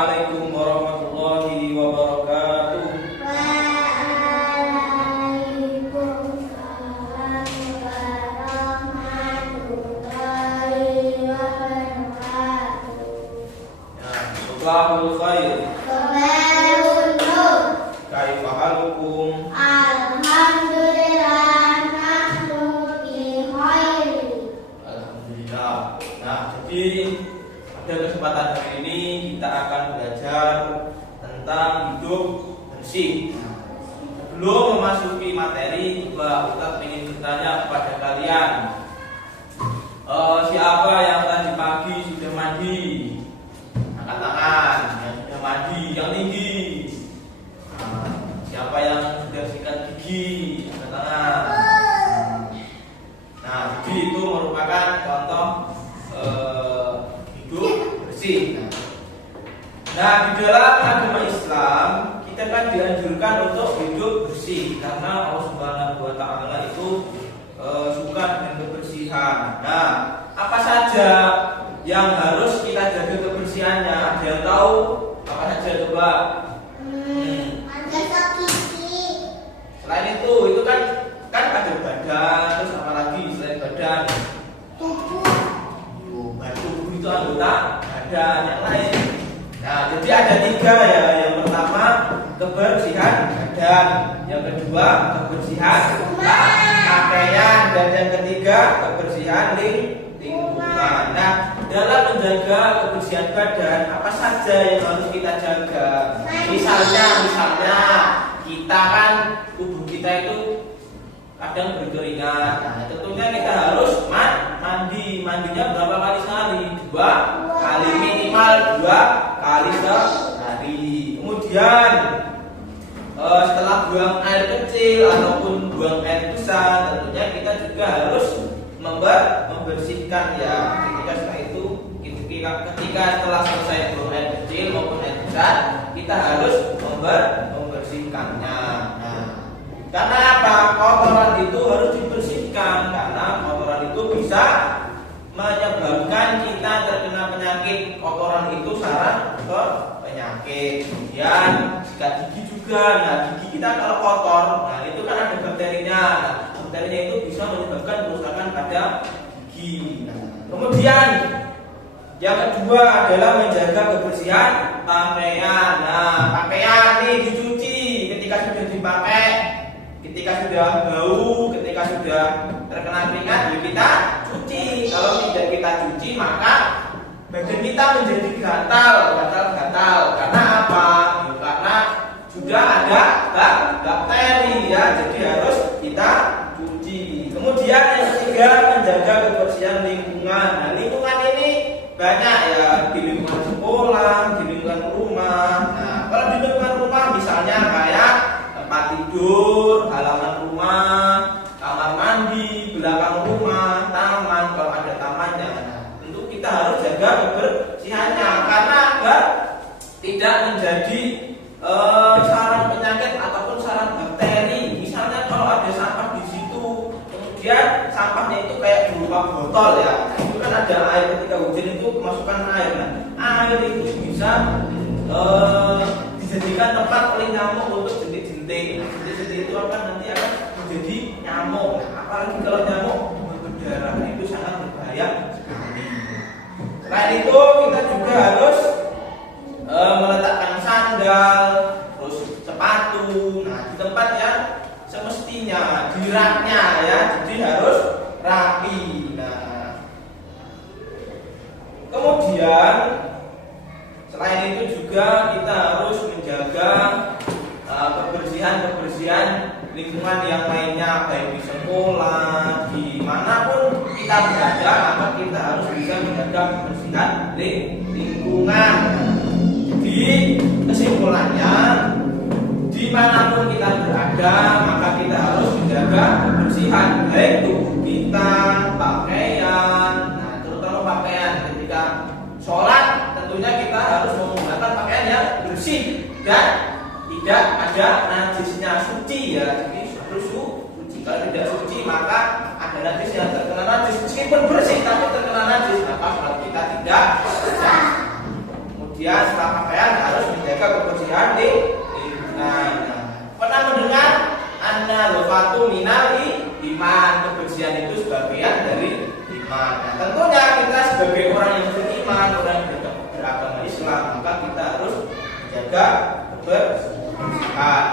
Assalamualaikum warahmatullahi wabarakatuh. Waalaikumsalam warahmatullahi wabarakatuh. Sabahul khair. Sabahun nur. Kaifa halukum? Alhamdulillah nahnu bi khair. Alhamdulillah. Nah, jadi pada kesempatan hari ini kita akan belajar tentang hidup bersih. Sebelum memasuki materi, Pak Ustadz ingin bertanya kepada kalian, siapa yang tadi pagi sudah mandi? Angkat tangan. Yang sudah mandi, yang tinggi. Siapa yang sudah sikat gigi? Angkat tangan. Nah, jadi itu merupakan contoh hidup bersih. Nah, di dalam agama Islam kita kan dianjurkan untuk hidup bersih karena Allah Subhanahu wa taala itu suka dengan kebersihan. Nah, apa saja yang harus kita jaga kebersihannya? Ada yang tahu apa saja coba? Ada gigi. Selain itu kan ada badan, terus apa lagi selain badan? Tubuh. Tubuh itu anggota badan yang lain. Nah, jadi ada 3 ya. Yang pertama kebersihan badan, yang kedua kebersihan pakaian, dan yang ketiga kebersihan lingkungan. Nah, dalam menjaga kebersihan badan, apa saja yang harus kita jaga? Misalnya kita kan tubuh kita itu kadang berkeringat. Nah, tentunya kita harus mandi. Mandinya berapa kali sehari? 2 kali, minimal 2 kali sehari. Kemudian setelah buang air kecil ataupun buang air besar, tentunya kita juga harus membersihkan ya. Ketika setelah selesai buang air kecil maupun air besar, kita harus membersihkannya. Nah, karena apa? Kotoran itu harus dibersihkan karena kotoran itu bisa menyebabkan kita terkena penyakit. Kotoran itu sarang ke penyakit. Kemudian sikat gigi juga. Nah, gigi kita kalau kotor, nah itu kan ada bakterinya. Nah, bakterinya itu bisa menyebabkan kerusakan pada gigi. Nah, kemudian yang kedua adalah menjaga kebersihan pakaian. Nah, pakaian ini dicuci ketika sudah dipakai, ketika sudah bau, ketika sudah terkena keringat, ya kita cuci. Kalau tidak kita cuci, maka badan kita menjadi gatal. Karena apa? Ya, karena sudah ada bakteri ya, jadi harus kita cuci. Kemudian yang ketiga menjaga kebersihan lingkungan. Nah, lingkungan ini banyak ya, di lingkungan sekolah, di lingkungan rumah. Nah, kalau di lingkungan rumah misalnya kayak tempat tidur, halaman rumah, kamar mandi, belakang rumah, taman kalau ada tamannya. Nah, tentu kita harus jaga kebersihannya karena agar tidak menjadi sarang penyakit ataupun sarang bakteri. Misalnya kalau ada sampah di situ, kemudian sampahnya itu kayak berupa botol ya, itu kan ada air, ketika hujan itu kemasukan air. Nah, air itu bisa dijadikan tempat oleh nyamuk untuk jentik-jentik. Jentik-jentik itu nanti akan menjadi nyamuk. Nah, apalagi kalau nyamuk berdarah, itu sangat berbahaya sekali. Selain itu kita juga harus meletakkan sandal, terus sepatu, nah di tempat yang semestinya, di raknya ya, jadi harus rapi. Nah, kemudian selain itu juga kita harus menjaga kebersihan lingkungan yang lainnya, baik di sekolah, dimanapun kita berada, maka kita harus bisa menjaga kebersihan lingkungan. Jadi kesimpulannya, dimanapun kita berada, maka kita harus menjaga kebersihan baik tubuh kita, pakaian. Nah, terutama pakaian. Ketika sholat, tentunya kita harus menggunakan pakaian yang bersih dan tidak ada najisnya, suci ya. Jadi harus suci. Kalau tidak suci, maka ada najis yang terkena najis. Meskipun bersih tapi terkena najis, maka sholat kita tidak sah. kemudian setelah pakaian harus menjaga kebersihan di lingkungan. Nah, pernah mendengar anna lofatu minali iman, kebersihan itu sebagian dari iman. Nah, tentunya kita sebagai orang yang beriman, orang yang beragama Islam, maka kita harus menjaga kebersihan.